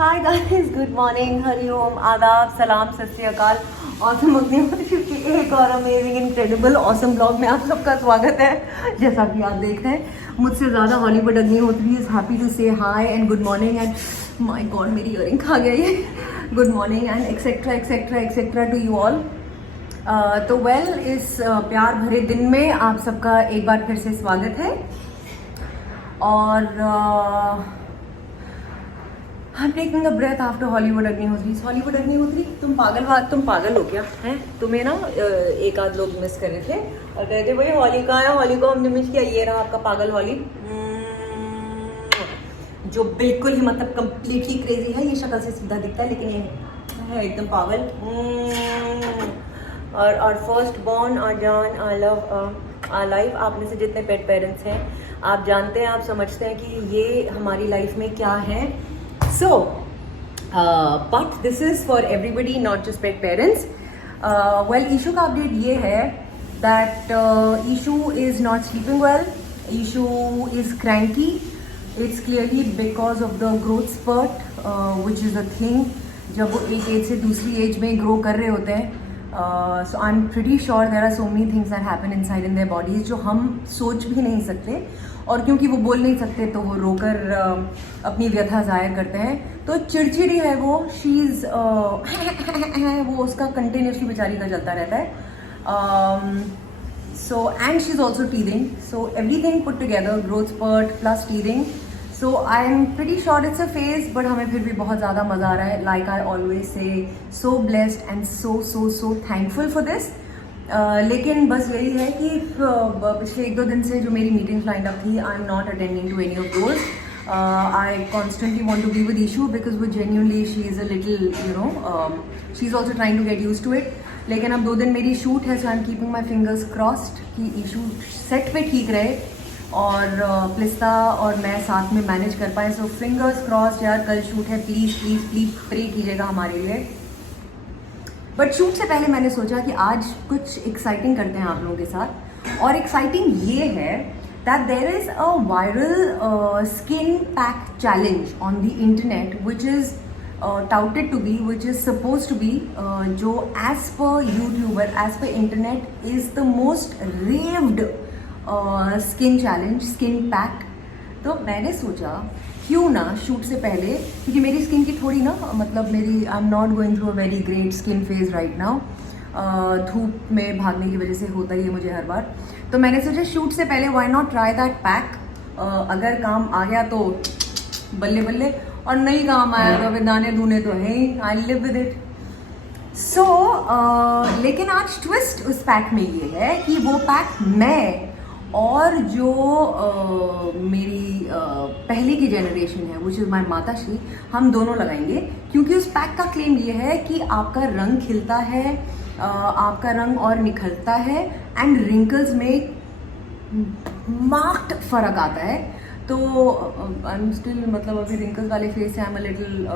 Hi guys, good morning, Hariom, आदाब, सलाम, सत श्री अकाल। ऑसम की एक और अमेजिंग इनक्रेडिबल ऑसम ब्लॉग में आप सबका स्वागत है। जैसा कि आप देख रहे हैं, मुझसे ज़्यादा Hollywood Agnihotri is happy to say hi and good morning and my God मेरी इयरिंग खा गई है। Good morning and etcetera etcetera etcetera to you all. तो वेल, इस प्यार भरे दिन में आप सबका एक बार फिर से स्वागत है। और I'm taking a breath after Hollywood Agnihotri. Hollywood Agnihotri, तुम पागल हो क्या हैं? तुम्हें ना एक आध लोग मिस कर रहे थे और कहते भाई हॉली कहाँ है, हॉली को हमने मिस किया। ये रहा आपका पागल हॉली, जो बिल्कुल ही मतलब कम्प्लीटली क्रेजी है। ये शक्ल से सीधा दिखता है लेकिन ये है एकदम पागल। और फर्स्ट बॉर्न, आर जान, आर लव, आर लाइफ। आप में से जितने पेट पेरेंट्स हैं, आप जानते हैं, आप समझते हैं कि ये हमारी लाइफ में क्या है। So, but this is for everybody, not just pet parents. Well, ईशू का अपडेट ये है that Ishu is not sleeping well. Ishu is cranky. It's clearly because of the growth spurt, which is a thing. जब वो एक as से दूसरी as में grow कर रहे होते हैं, so I'm pretty sure there are so many things that happen inside in their bodies जो हम सोच भी नहीं सकते। और क्योंकि वो बोल नहीं सकते तो वो रोकर अपनी व्यथा जाहिर करते हैं। तो चिड़चिड़ी है वो, शीज़ वो उसका कंटिन्यूसली बेचारी का चलता रहता है। So and she is also teething, so everything put together, growth spurt plus teething. So I am pretty sure it's a phase, but हमें फिर भी बहुत ज़्यादा मज़ा आ रहा है। Like I always say, so blessed and so thankful for this. लेकिन बस यही है कि पिछले एक दो दिन से जो मेरी मीटिंग्स लाइन अप थी, I am not attending to any of those. I constantly want to be with Ishu because वो genuinely she is a little she is also trying to get used to it. लेकिन अब 2 दिन मेरी shoot है, so I am keeping my fingers crossed कि Ishu set पे ठीक रहे और प्लिस्ता और मैं साथ में मैनेज कर पाए। सो फिंगर्स क्रॉस्ड यार, कल शूट है, प्लीज़ प्लीज़ प्लीज़ प्रे कीजिएगा हमारे लिए। बट शूट से पहले मैंने सोचा कि आज कुछ एक्साइटिंग करते हैं आप लोगों के साथ। और एक्साइटिंग ये है that there is a viral skin pack challenge on the internet which is touted to be, which is supposed to be, जो as per YouTuber, as per internet is the most raved skin challenge, skin pack। तो मैंने सोचा क्यों ना shoot से पहले, क्योंकि मेरी स्किन की थोड़ी ना मतलब मेरी आई am not going through a very great skin phase right now. धूप में भागने की वजह से होता ही है मुझे हर बार। तो मैंने सोचा शूट से पहले why not try that pack. अगर काम आ गया तो बल्ले बल्ले, और नहीं काम आया तो अभी दाने दूने तो है ही, आई लिव विद इट। सो लेकिन आज ट्विस्ट उस पैक में ये है कि वो पैक मैं और जो मेरी पहले की जनरेशन है, विच इज़ माई माताश्री, हम दोनों लगाएंगे। क्योंकि उस पैक का क्लेम ये है कि आपका रंग खिलता है, आपका रंग और निखरता है एंड रिंकल्स में मार्क्ड फ़र्क आता है। तो आई एम स्टिल मतलब अभी रिंकल्स वाले फेस से आई एम अ लिटिल,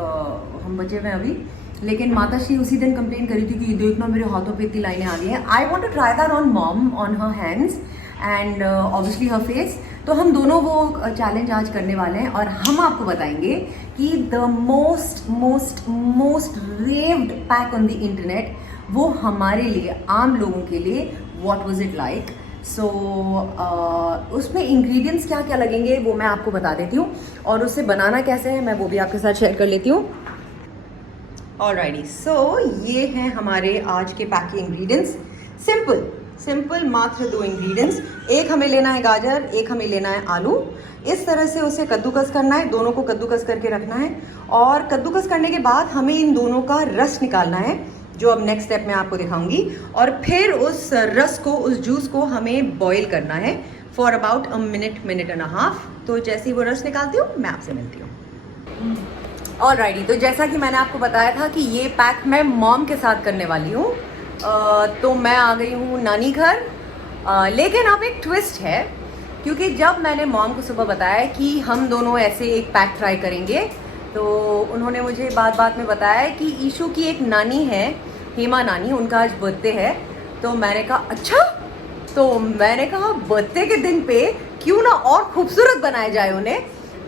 हम बचे हुए हैं अभी। लेकिन माताश्री उसी दिन कंप्लेन करी थी कि देखना मेरे हाथों पे इतनी लाइनें आ गई हैं। I want to try that on mom, on her hands and obviously her face. तो हम दोनों वो चैलेंज आज करने वाले हैं और हम आपको बताएंगे कि the most रेव्ड pack on the internet, वो हमारे लिए, आम लोगों के लिए, व्हाट वाज इट लाइक। सो उसमें इंग्रेडिएंट्स क्या क्या लगेंगे वो मैं आपको बता देती हूँ, और उससे बनाना कैसे है मैं वो भी आपके साथ शेयर कर लेती हूँ। ऑलराइटी, सो ये हैं हमारे आज के पैक के इंग्रेडिएंट्स। सिंपल मात्र 2 इंग्रेडिएंट्स। एक हमें लेना है गाजर, एक हमें लेना है आलू। इस तरह से उसे कद्दूकस करना है, दोनों को कद्दूकस करके रखना है। और कद्दूकस करने के बाद हमें इन दोनों का रस निकालना है, जो अब नेक्स्ट स्टेप में आपको दिखाऊंगी। और फिर उस रस को, उस जूस को हमें बॉईल करना है for about a minute and a half. तो जैसे ही वो रस निकालती हूँ मैं आपसे मिलती हूँ। ऑलराइटी, तो जैसा कि मैंने आपको बताया था कि ये पैक मैं मॉम के साथ करने वाली हूँ। तो मैं आ गई हूँ नानी घर। लेकिन अब एक ट्विस्ट है, क्योंकि जब मैंने मॉम को सुबह बताया कि हम दोनों ऐसे एक पैक ट्राई करेंगे, तो उन्होंने मुझे बात में बताया कि ईशू की एक नानी है, हेमा नानी, उनका आज बर्थडे है। तो मैंने कहा अच्छा, तो मैंने कहा बर्थडे के दिन पे क्यों ना और खूबसूरत बनाया जाए उन्हें।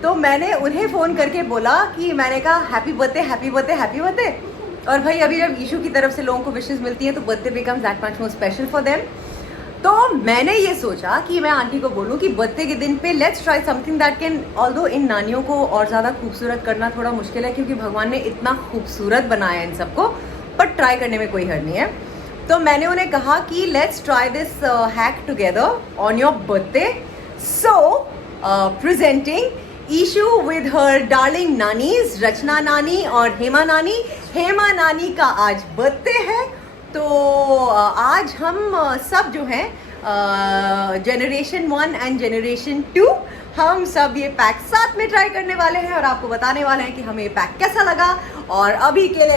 तो मैंने उन्हें फ़ोन करके बोला कि मैंने कहा happy birthday happy birthday happy birthday. और भाई अभी जब ईशू की तरफ से लोगों को विशेस मिलती है तो birthday becomes that much more special for them. तो मैंने ये सोचा कि मैं आंटी को बोलूँ कि बर्थडे के दिन पे let's try something that can, although इन नानियों को और ज़्यादा खूबसूरत करना थोड़ा मुश्किल है क्योंकि भगवान ने इतना खूबसूरत बनाया है इन सबको, बट ट्राई करने में कोई हर्ज नहीं है। तो मैंने उन्हें कहा कि let's try this hack together on your birthday. So presenting Ishu with her darling nanis Rachna नानी और हेमा नानी। हेमा नानी का आज बर्थडे है, तो आज हम सब जो हैं जनरेशन 1 एंड जनरेशन 2 हम सब ये पैक साथ में ट्राई करने वाले हैं और आपको बताने वाले हैं कि हमें ये पैक कैसा लगा। और अभी के लिए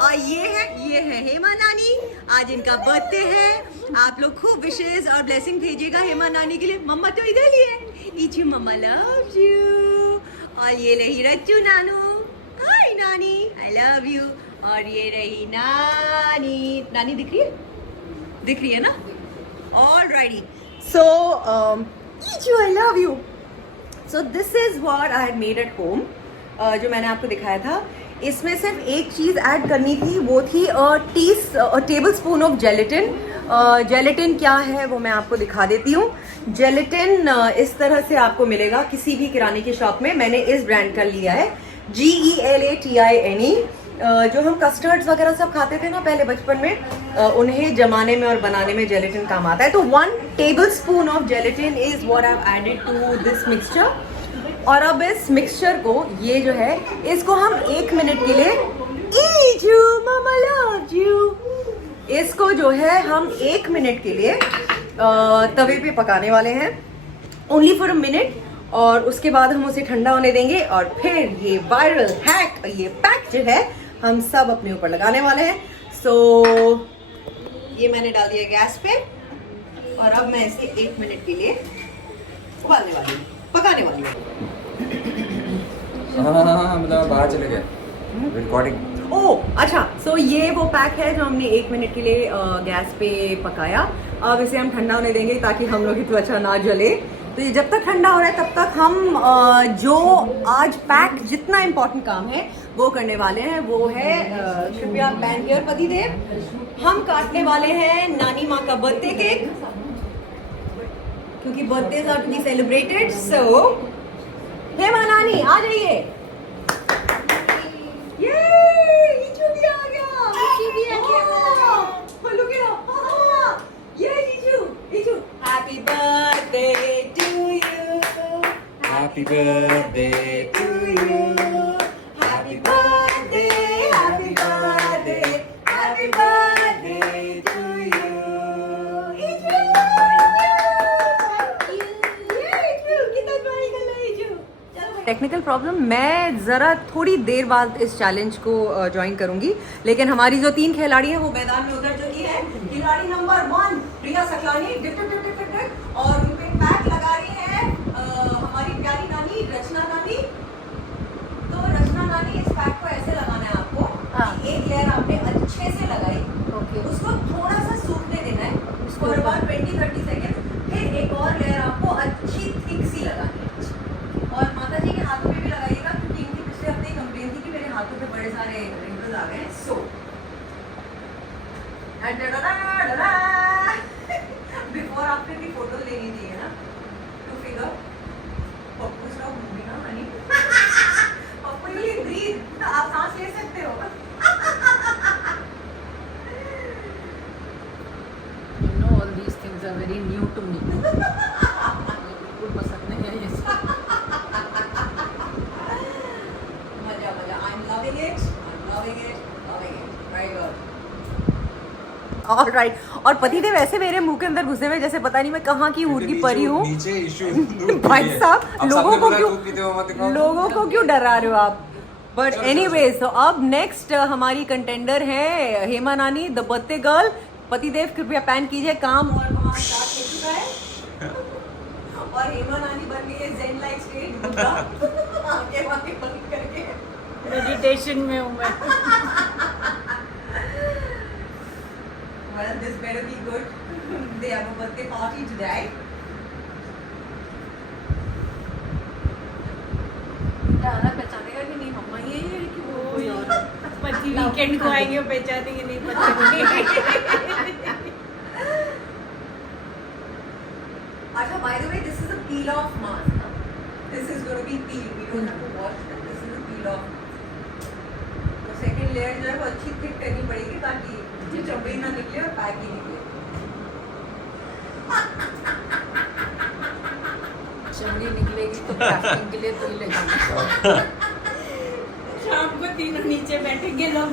और ये है हेमा नानी, आज इनका बर्थडे है। आप लोग खूब विशेस और ब्लेसिंग भेजिएगा हेमा नानी के लिए। मम्मा तो इधर ही है, ईचू मम्मा लव्स यू। और ये रही रच्चू नानू, हाय नानी आई लव यू। और ये रही नानी, नानी दिख रही है ना? Alrighty, so Ichu I love you. So this is what I had made at home, जो मैंने आपको दिखाया था। इसमें सिर्फ एक चीज़ ऐड करनी थी, वो थी tablespoon of gelatin. Gelatin क्या है वो मैं आपको दिखा देती हूँ। जेलेटिन इस तरह से आपको मिलेगा किसी भी किराने की शॉप में। मैंने इस ब्रांड का लिया है, GELATINE। जो हम कस्टर्ड्स वगैरह सब खाते थे ना पहले बचपन में, उन्हें जमाने में और बनाने में जेलेटिन काम आता है। तो 1 tablespoon of gelatin is what I have added to this mixture. और अब इस मिक्सचर को, ये जो है, इसको हम 1 मिनट के लिए, ईजू मामा लव यू, इसको जो है हम 1 मिनट के लिए तवे पे पकाने वाले हैं, ओनली फॉर अ मिनट। और उसके बाद हम उसे ठंडा होने देंगे और फिर ये वायरल हैक, ये पैक जो है, हम सब अपने ऊपर लगाने वाले हैं। सो ये मैंने डाल दिया गैस पे और अब मैं इसे 1 मिनट के लिए उबालने वाली हूँ, पकाने वाली हूँ। मतलब बाहर चले गए रिकॉर्डिंग। ओह अच्छा, सो ये वो पैक है जो हमने 1 मिनट के लिए गैस पे पकाया। अब इसे हम ठंडा होने देंगे ताकि हम लोग की त्वचा ना जले। तो ये जब तक ठंडा हो रहा है तब तक हम जो आज पैक जितना इम्पोर्टेंट काम है वो करने वाले हैं, वो है कृपया पैन केयर पति देव। हम काटने वाले हैं नानी माँ का बर्थडे केक, क्योंकि birthday are to be celebrated. So Hema नानी आ जाइए। ये ईचू भी आ गया, ईचू भी आ गया। लोग ये Ichu happy birthday to you, happy birthday to you, happy birthday, happy birthday, happy birthday to you. Technical problem, मैं ज़रा थोड़ी देर बाद इस चैलेंज को ज्वाइन करूंगी, लेकिन हमारी जो 3 खिलाड़ी हैं वो मैदान में उतर चुकी है। खिलाड़ी नंबर 1 रिया सकलानी और उन पे पैक लगा रही है हमारी प्यारी नानी रचना नानी। तो रचना नानी, इस पैक को ऐसे लगाना है आपको। हाँ। एक लेयर आपने अच्छे से लगाई, ओके, उसको थोड़ा सा सूखने देना है, उसको हर बार 20-30 सेकेंड। फिर एक और लेयर आपको अच्छी थिक सी लगानी है। और माता जी के हाथों पे भी लगाइएगा, क्योंकि इनकी पिछले हफ्ते कंप्लेन थी कि मेरे हाथों पे बड़े सारे रिंकल्स आ गए हैं। सो बिफोर आफ्टर की फोटो लेनी चाहिए ना, to figure Pappu stop moving ना मनी। पप्पू यू कैन ब्रीथ, आप सांस ले सकते हो। You know all these things are very new to me. बिल्कुल पसंद नहीं है ये सब। Alright. और पतिदेव ऐसे मेरे मुंह के अंदर घुसे हुए जैसे पता नहीं मैं कहाँ की ऊर की परी हूँ। नीचे इशू भाई साहब, लोगों को क्यों डरा रहे हो आप? बट एनीवेज, तो अब नेक्स्ट हमारी कंटेंडर है हेमा नानी, द बर्थडे गर्ल। पतिदेव कृपया पैन कीजिए, काम और वहाँ स्टार्ट हो चुका है। और हेमा नानी बन गई है ज़ेन लाइक स्टेट, बुद्धा आंखें बंद करके मेडिटेशन में हूँ मैं। Well, this better be good. They have a birthday party today. Weekend को आएंगे पहचानेंगे नहीं पता। अच्छा, by the way, this is a peel off mask. This is going to be peel. We don't have to wash it. This is a peel off. तो second layer जो है वो अच्छी thick करनी पड़ेगी ताकि जो चमड़ी ना निकले और पैक ही निकले। चमड़ी निकलेगी तो क्राफ्टिंग के लिए तो ही ले जाऊंगा। शाम को तीनों नीचे बैठेंगे लोग।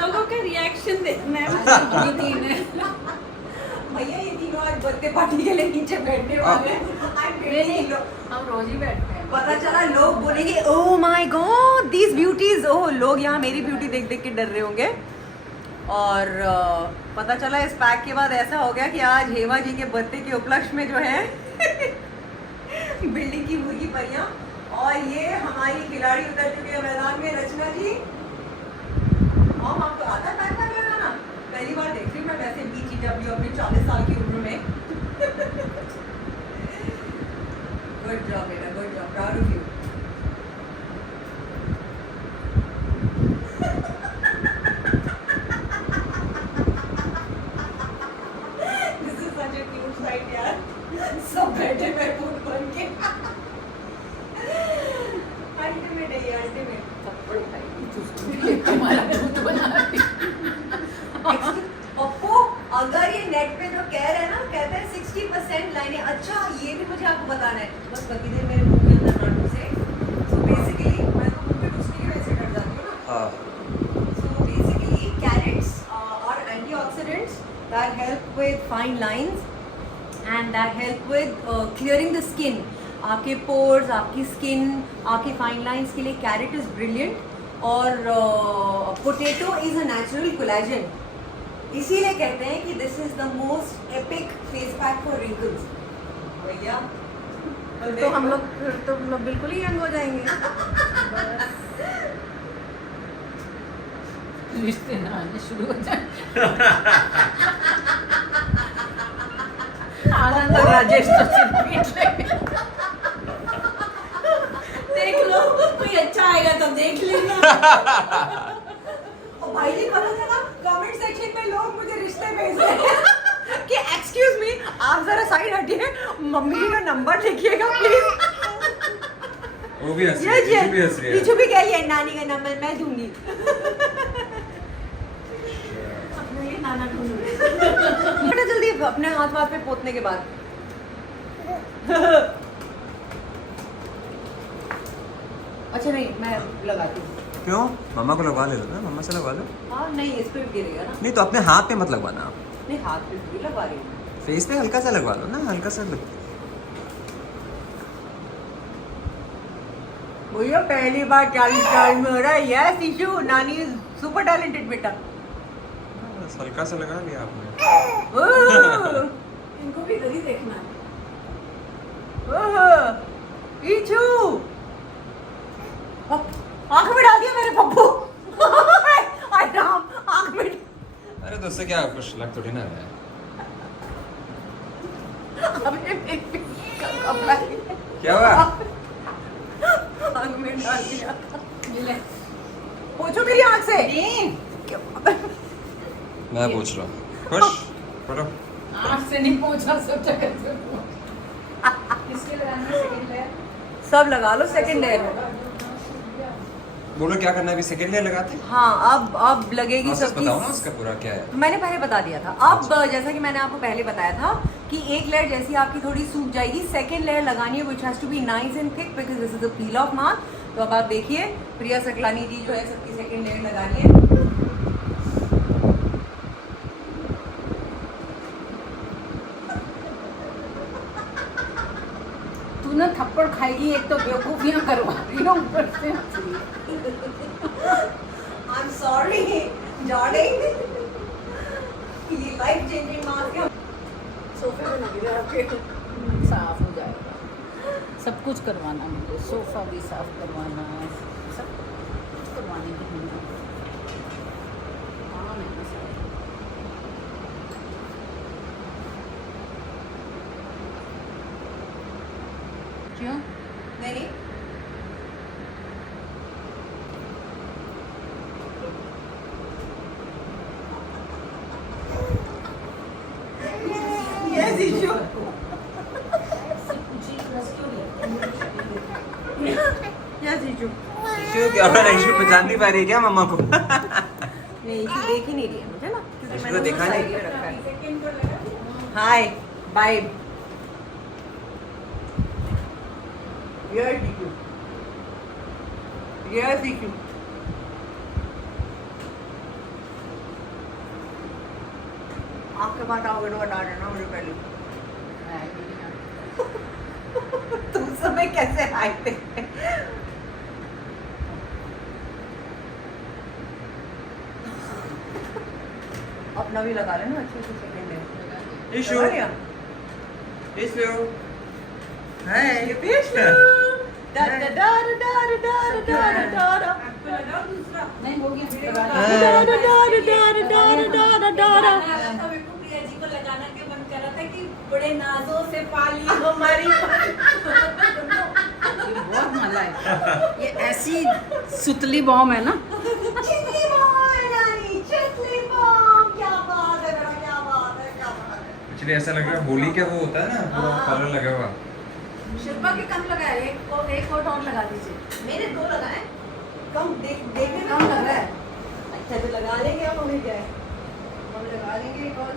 लोगों का रिएक्शन देखना है। ये तीन है भैया, ये तीनों आज बर्थडे पार्टी के लिए नीचे बैठने वाले हैं। हम रोज ही बैठते हैं। पता चला लोग बोलेंगे oh my God these beauties. Oh, लोग यहाँ मेरी ब्यूटी देख देख के डर रहे होंगे। और पता चला इस पैक के बाद ऐसा हो गया कि आज हेमा जी के बर्थडे के उपलक्ष्य में जो है बिल्डिंग की मुर्गी परियां और ये हमारी खिलाड़ी उतर चुके हैं मैदान में। रचना जी, हम आपको आता है पैक लगाना? पहली बार देख रही हूँ मैं वैसे BGW अपनी 40 साल की उम्र में। गुड जॉब बेटा, good job, proud of you. This is such a cute site यार, सब बैठे हुए भूत बन के। अल्टीमेट है ये, अल्टीमेट। थप्पड़ खाएगी तुम्हारा भूत बना दी। पप्पू, अगर ये नेट पे जो कह रहे हैं ना, कहते हैं 60% लाइनें। अच्छा, ये भी मुझे आपको बताना है। बस बकी देर मेरे मुंह के अंदर नाटू से। सो बेसिकली मैं तो मुंह पे घुसने की वजह से डर जाती हूँ ना। हाँ। So basically, carrots are antioxidants that help with fine lines and that help with clearing the skin. आपके pores, आपकी skin, आपके fine lines के लिए carrot is brilliant. और potato is a natural collagen. इसीलिए कहते हैं कि this is the most epic face pack for wrinkles. भैया, तो हम लोग बिल्कुल ही यंग हो जाएंगे। रिश्ते ना आने शुरू हो जाए। आनंद और राजेश तो देख लो, कोई अच्छा आएगा तो देख लेना। और भाई जी, पता चला कमेंट सेक्शन में लोग मुझे रिश्ते भेज रहे हैं कि एक्सक्यूज मी, आप जरा साइड हटिए, मम्मी जी का नंबर लिखिएगा प्लीज। वो भी हंस रही है, Yes, yes. रीचू भी हंस रही है। रीचू भी कह लिया नानी का नंबर मैं दूंगी। नाना ढूंढ रहे। बेटा जल्दी अपने हाथ वाथ पे पोतने के बाद। अच्छा नहीं, मैं लगाती हूँ। क्यों? मम्मा को लगवा ले लो ना, मम्मा से लगवा लो। हाँ नहीं, इस पे भी गिरेगा ना। नहीं तो अपने हाथ पे मत लगवाना, नहीं, हाथ पे भी लगवा रही हूँ। फेस पे हल्का सा लगवा लो ना, हल्का सा भैया पहली बार 40 साल में हो रहा है। यस ईशू, नानी इज सुपर टैलेंटेड बेटा। बस हल्का सा लगा लिया आपने। ओह, इनको भी इधर ही देखना है। ओह, ईशू आंख में डाल दिया मेरे पप्पू। अरे राम, आंख में। अरे तो उससे क्या कुछ लग थोड़ी ना रहा है। अबे मेरी कपड़ा क्या हुआ? आंख में डाल दिया। पूछो मेरी आंख से। मैं पूछ रहा हूँ। खुश? पढ़ो। आँख से नहीं पहुंचा, सब जगह से इसके लगाना सेकंड लेयर। सब लगा लो सेकंड लेयर। बोलो क्या करना है अभी, सेकंड लेयर लगाते हैं? हाँ, अब लगेगी प्रोसेस सबकी। बताओ ना उसका पूरा क्या है। मैंने पहले बता दिया था। अब जैसा कि मैंने आपको पहले बताया था कि एक लेयर जैसी आपकी थोड़ी सूख जाएगी, सेकंड लेयर लगानी है which has to be nice and thick because this is a peel off mask. तो अब आप देखिए, प्रिया सकलानी जी जो है सबकी सेकंड लेयर लगानी है। तू ना थप्पड़ खाएगी, एक तो बेवकूफियां करवा रही हो ऊपर से। आई एम सॉरी डार्लिंग, ये लाइफ चेंजिंग मास्क है। सोफे में लग रहा है साफ हो जाएगा। सब कुछ करवाना मुझे, सोफा भी साफ करवाना, सब कुछ करवाने की हिम्मत। हाँ मैं क्यों? नहीं इशू क्या हो रहा है? इशू पहचान नहीं पा रही है क्या मम्मा को? नहीं इशू देख ही नहीं रही है मुझे ना, क्योंकि इशू मैंने को देखा उसको नहीं। side में रखा है। Hi bye. आपके पास आओगे तो बता देना मुझे पहले। तुम समय कैसे आए थे? अपना भी लगा लेना अच्छे से सेकंड है। इशू लगा लिया? इशू हाय Da da da da da da da da da da. नहीं हो गया Da da da da da da da da da. मेरे को प्रिया जी को लगाना के मन कर रहा था कि बड़े नाजों से पाली हमारी। ये बहुत मजा है। ये ऐसी सुतली बॉम है ना। चितली बॉम नानी, चितली बॉम, क्या बात है बेटा, क्या बात है, क्या बात है। एक्चुअली ऐसा लग रहा है होली का वो होता है ना पूरा कलर लगा हुआ। शिल्पा के कम लगाया, एक कोट और लगा दीजिए। मैंने 2 लगाए, कम देखने में कम लग रहा है। अच्छा तो लगा लेंगे अब, हमें क्या है, हम लगा लेंगे एक और,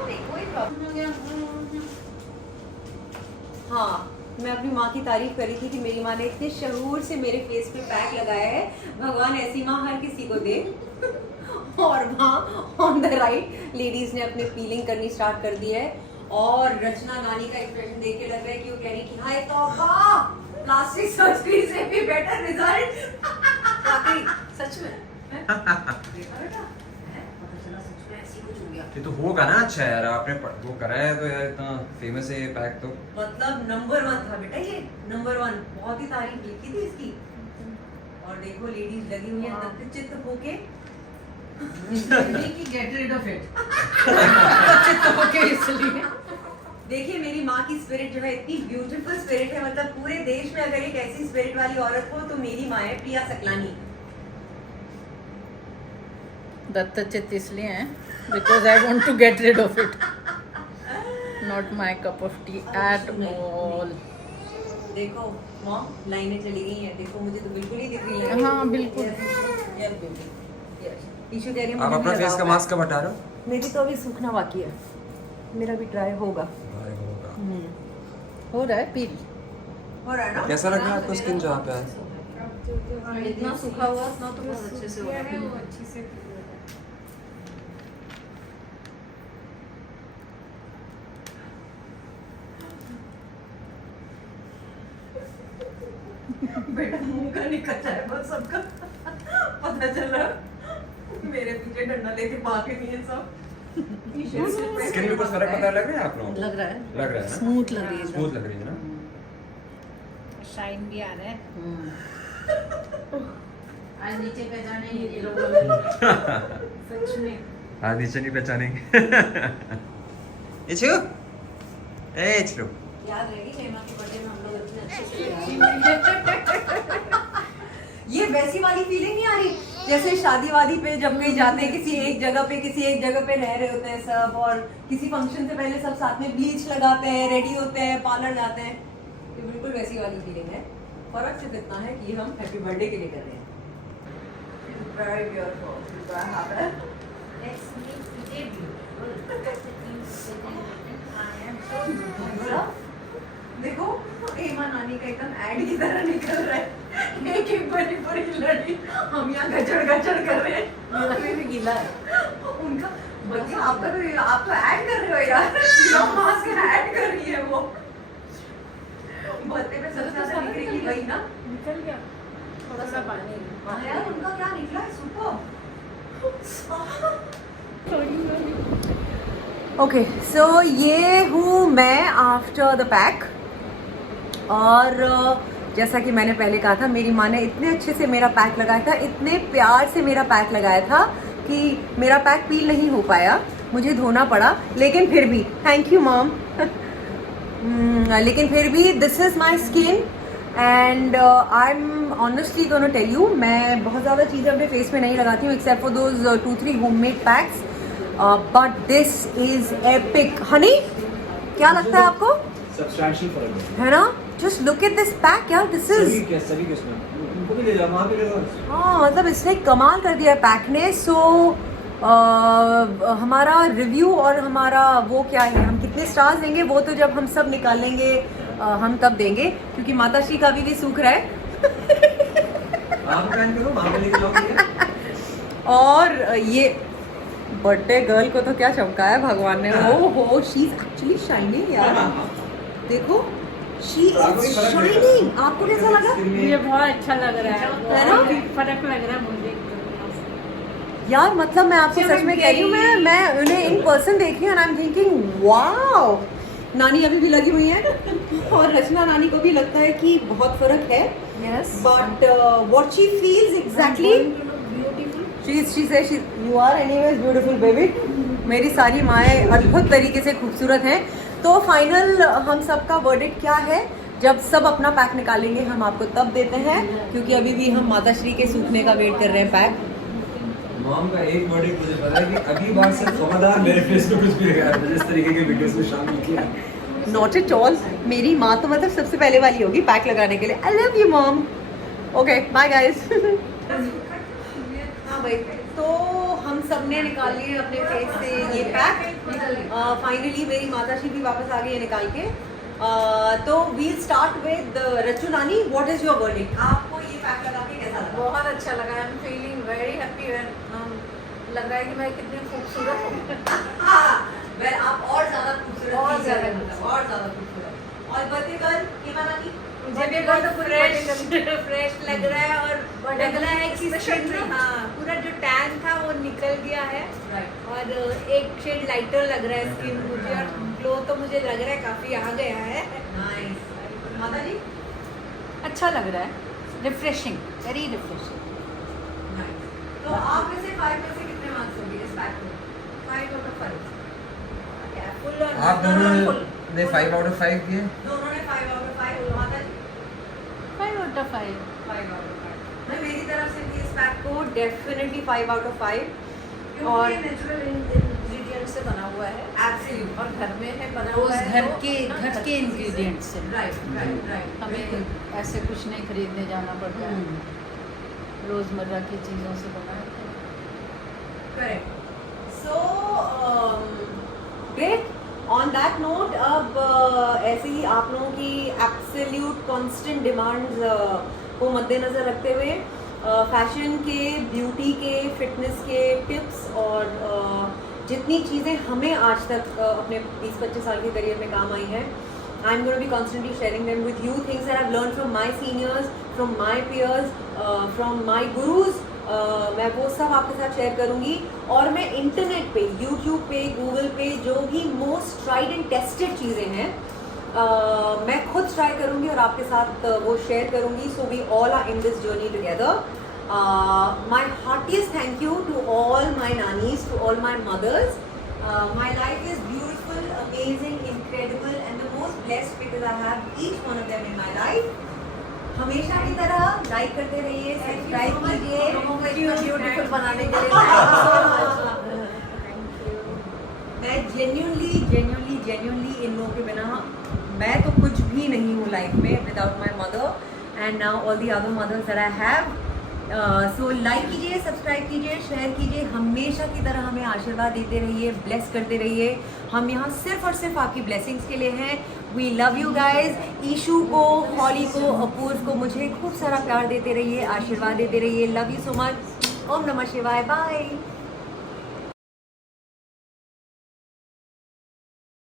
नहीं कोई प्रॉब्लम। हाँ मैं अपनी माँ की तारीफ करी थी कि मेरी माँ ने इतने शहूर से मेरे फेस पे पैक लगाया है, भगवान ऐसी माँ हर किसी को दे। और वहाँ ऑन द राइट लेडीज ने अपने पीलिंग करनी स्टार्ट कर दी है, और रचना नानी का एक्सप्रेशन देख के लग रहा है कि वो कह रही कि हाय तौबा, प्लास्टिक सर्जरी से भी बेटर रिजल्ट। वाकई सच में देखा बेटा, पता चला सच में ऐसी कुछ हो गया। ये तो होगा ना। अच्छा यार आपने वो करा है तो यार इतना फेमस है ये पैक तो। मतलब नंबर 1 था बेटा ये, नंबर 1, बहुत ही तारीफ लिखी थी इसकी। और देखो लेडीज लगी हुई है नतचित होके। Get rid of it. Okay इसलिए देखिए मेरी माँ की स्पिरिट जो है इतनी ब्यूटीफुल स्पिरिट है, मतलब पूरे देश में अगर एक ऐसी स्पिरिट वाली औरत हो तो मेरी माँ है, प्रिया सकलानी। दत्तचित इसलिए है because I want to get rid of it, not my cup of tea at all. देखो मॉम लाइनें चली गई हैं, देखो मुझे तो बिल्कुल ही दिख रही है। हाँ, बिल्कुल। ईशू कह रही है आप मुझे अपना भी फेस का लगाओ। मास्क कब हटा रहे हो? मेरी तो अभी सूखना बाकी है, मेरा भी ट्राई होगा। हो रहा है पील। हो रहा है ना? कैसा लग रहा है आपको स्किन जहाँ पे है? इतना सूखा हुआ उतना तो बहुत अच्छे से हो रहा है। बेटा मुंह का नहीं कच्चा है बस सबका पता चल रहा, मेरे पीछे डंडा लेके भागे नहीं है सब। स्किन में कुछ फर्क पता लग रहा है आप लोगों को? लग रहा है, लग रहा है ना? स्मूथ लग रही है स्मूथ लग रही है ना? शाइन भी आ रहा है। आज नीचे पे जाने ये लोग सच में हाँ नीचे नहीं पहचानेंगे। इचू ए इचू याद रहेगी शेमा के बर्थडे में हम लोग इतने अच्छे से ये वैसी वाली फीलिंग नहीं आ रही जैसे शादी वादी पे जब कहीं जाते हैं किसी एक जगह पे रह रहे होते हैं सब, और किसी फंक्शन से पहले सब साथ में ब्लीच लगाते हैं, रेडी होते हैं, पार्लर जाते हैं, ये बिल्कुल वैसी वाली फीलिंग है। फर्क सिर्फ इतना है कि हम हैप्पी बर्थडे के लिए कर रहे हैं। Very beautiful. Very happy. Let's make today beautiful. I am so beautiful. देखो हेमा नानी का एकदम ऐड की तरह निकल रहा है, एक एक बड़ी बड़ी लड़ी हम यहाँ गचड़ गचड़ कर रहे हैं। मेरा भी गीला है। उनका बच्चे आप तो ऐड कर रहे हो यार, लॉन्ग मास्क ऐड कर रही है वो। बर्थडे पे सबसे ज्यादा निकलेगी वही ना। निकल गया थोड़ा सा पानी। हाँ यार उनका क्या निकला है, सुपर। ओके सो ये हूँ मैं आफ्टर द पैक, और जैसा कि मैंने पहले कहा था मेरी माँ ने इतने अच्छे से मेरा पैक लगाया था, इतने प्यार से मेरा पैक लगाया था कि मेरा पैक पील नहीं हो पाया, मुझे धोना पड़ा, लेकिन फिर भी थैंक यू मॉम। लेकिन फिर भी this is my skin and I am honestly gonna tell you, मैं बहुत ज़्यादा चीज़ें अपने फेस में नहीं लगाती हूँ except for those 2-3 homemade PACS, but this is epic. Honey क्या लगता है आपको? सब्सटैंशियल फर्क है ना? Just look at this pack यार, दिस इज सभी किस्म हमको भी ले जाओ, वहाँ पे ले जाओ। हाँ मतलब इसने कमाल कर दिया पैक ने। सो हमारा रिव्यू और हमारा वो क्या है, हम कितने स्टार्स देंगे वो तो जब हम सब निकालेंगे हम तब देंगे, क्योंकि माता श्री का अभी भी सूख रहा है। आप प्लान करो, वहाँ पे लेके जाओ। और ये बर्थडे गर्ल को तो क्या चमकाया भगवान ने। ओ हो, शी इज एक्चुअली शाइनिंग यार, देखो शी इज शाइनिंग। आपको कैसा लगा? ये बहुत अच्छा लग रहा है ना? फर्क लग रहा है मुझे यार मतलब मैं आपको सच में कह रही हूँ, मैं उन्हें इन पर्सन देख रही हूँ and I am thinking wow. नानी अभी भी लगी हुई है और रचना नानी को भी लगता है कि बहुत फर्क है। Yes but what she feels exactly, she said you are anyways beautiful baby. मेरी सारी माएँ अद्भुत तरीके से खूबसूरत हैं। तो फाइनल हम सबका वर्डिक्ट क्या है, जब सब अपना पैक निकालेंगे हम आपको तब देते हैं, क्योंकि अभी भी हम माता श्री के सूखने का वेट कर रहे हैं पैक। मॉम का एक वर्डिक्ट मुझे पता है कि अगली बार से खबरदार मेरे फेस पे कुछ भी लगा जिस तरीके के वीडियोस में शामिल किया। नॉट एट ऑल, मेरी माँ तो मतलब सबसे पहले वाली होगी पैक लगाने के लिए। I love you mom. Okay bye guys. हाँ भाई, तो हम सब ने निकाल लिए अपने फेस से ये पैक। फाइनली मेरी माता श्री भी वापस आ गई है निकाल के। तो वी स्टार्ट विद रचू नानी, व्हाट इज योर वर्डिक्ट? आपको ये पैक लगा के कैसा लगा? बहुत अच्छा लगा। I am feeling very happy. लग रहा है कि मैं कितनी खूबसूरत हूँ। वेल आप और ज्यादा खूबसूरत, और ज्यादा और ज्यादा खूबसूरत। और बर्थडे गर्ल केमा नानी, मुझे भी बहुत फ्रेश लग रहा है और लग रहा है कि स्किन, हाँ पूरा जो टैन था वो निकल गया है और एक शेड लाइटर लग रहा है स्किन मुझे, और ग्लो तो मुझे लग रहा है काफी आ गया है। नाइस। माता जी अच्छा लग रहा है, रिफ्रेशिंग, वेरी रिफ्रेशिंग। तो आप में से 5 में से कितने मार्क्स होंगे इस पैक को? 5 out of 5। फुल और आप दोनों ने 5 out of 5 किए? दोनों ने 5 आउट ऑफ 5। माता जी 5 out of 5। 5 out of 5। मैं मेरी तरफ से भी इस पैक को डेफिनेटली 5 आउट ऑफ 5। और नेचुरल इंग्रेडिएंट से बना हुआ है एब्सोल्यूट, और घर में है बना रोज हुआ है, घर तो के ना घर के इंग्रेडिएंट से। राइट। हमें ऐसे कुछ नहीं खरीदने जाना पड़ता है, रोजमर्रा की चीज़ों से बना है। Correct. So great. On that note, अब ऐसे ही आप लोगों की एब्सोल्यूट कांस्टेंट डिमांड्स को मद्देनज़र रखते हुए फैशन के, ब्यूटी के, फिटनेस के टिप्स और जितनी चीज़ें हमें आज तक अपने 20-25 साल के करियर में काम आई हैं, I am going to be constantly sharing them with you, things that I have learn from my seniors, from my peers, from my gurus. मैं वो सब आपके साथ शेयर करूंगी। और मैं इंटरनेट पे, यूट्यूब पे, गूगल पे जो भी मोस्ट ट्राइड एंड टेस्टेड चीज़ें हैं मैं खुद ट्राई करूंगी और आपके साथ वो शेयर करूंगी। So we all are in this journey together. My heartiest thank you to all my nanis, to all my mothers. My life is beautiful, amazing, incredible and the most blessed because I have each one of them in my life. हमेशा की तरह like करते रहिए, subscribe कीजिए beautiful बनाने के लिए। मैं जेन्युइनली इन लोगों के बिना मैं तो कुछ भी नहीं हूँ लाइफ में without my mother and now all the other mothers that I have. So like कीजिए, सब्सक्राइब कीजिए, शेयर कीजिए, हमेशा की तरह हमें आशीर्वाद देते रहिए, ब्लेस करते रहिए। हम यहाँ सिर्फ और सिर्फ आपकी ब्लेसिंग्स के लिए हैं। We love you guys. Ishu को, हॉली को, अपूर्व को मुझे खूब सारा प्यार देते रहिए, आशीर्वाद देते रहिए। Love you so much. ओम नमः शिवाय। बाय।